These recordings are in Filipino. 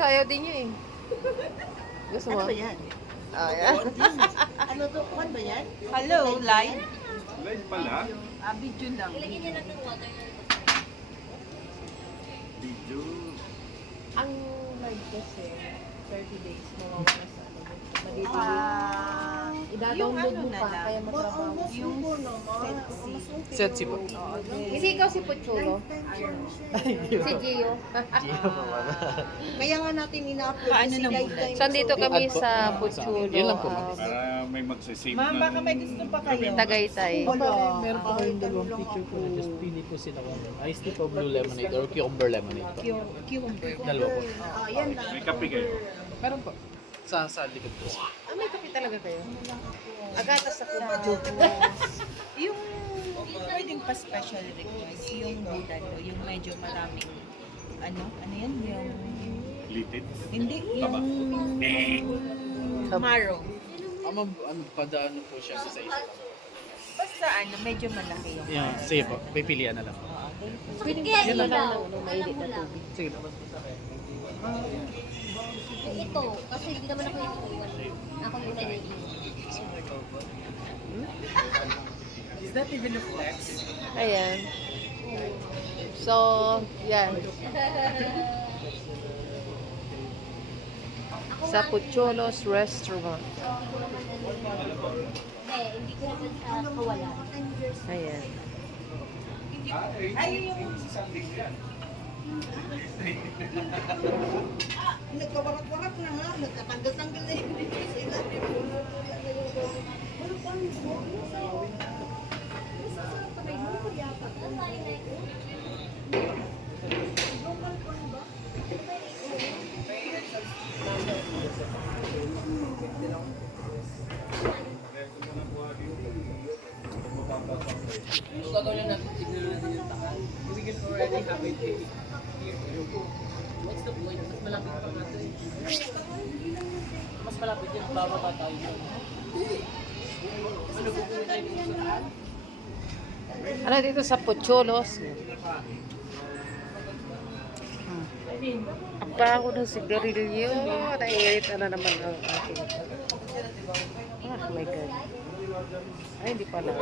ito, ayaw din niya eh. Gusto mo? Ano ba yan? Ah, yan. Ano to? Kuhan ba yan? Hello, live. Live pala? Video lang. Video. Ang live kasi, 30 days, mawawala sa ano. Madito. I-download mo pa, kaya matrabaho. Yung sexy. Sexy po. Hindi ikaw si Puchulo. Si Gio. Kaya nga natin ina-upload Paano kasi na lifetime. So, dito kami I-add po. sa Puchulo. Yun lang po, ma'am. Para may magsasave Ma'am, baka may gusto pa kayo. Tagaytay. Meron pa kayong dalawang picture po na just pili po sila kung iced tea po blue lemonade or cucumber lemonade po. Cucumber. Dalawa po. Yan lang. May kape kayo. Meron po. Sa likod po. Ah, may kape talaga kayo? Agatas ako. Yung pwedeng pa special request, yung budalo, yung medyo maraming, ano yan, yung, Litid. hindi, yung marrow. Ano, kada ano po siya sa isa. Basta ano, medyo malaki yung Yeah, sige po. Pipilian na lang po. Pwede ba yun lang ng mainit na tubig? Sige, labas po sa akin. Ito, kasi hindi naman ako yung iwan. Ako yung naiiwan. Is that even a flex? Ayan. So, yan. Sa Pucholo's Restaurant. Hindi ko naman sa kawalan. Ayan. Ay, yung Nagkawarat-warat na nga. Nagkatanggal-tanggal na yung sila. Gagawin natin, tignan natin yung takal. We can already have it here. What's the point? Mas malapit pa natin. Mas malapit yun, bababa tayo doon. Ano pupunta tayo dito sa taal? Ano dito sa Pucholo's? Ang bago ng sigarilyo. Naiirita na naman ang aking. Oh my God. Ay, hindi pala.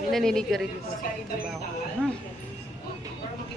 May naninigarilyo sa trabaho.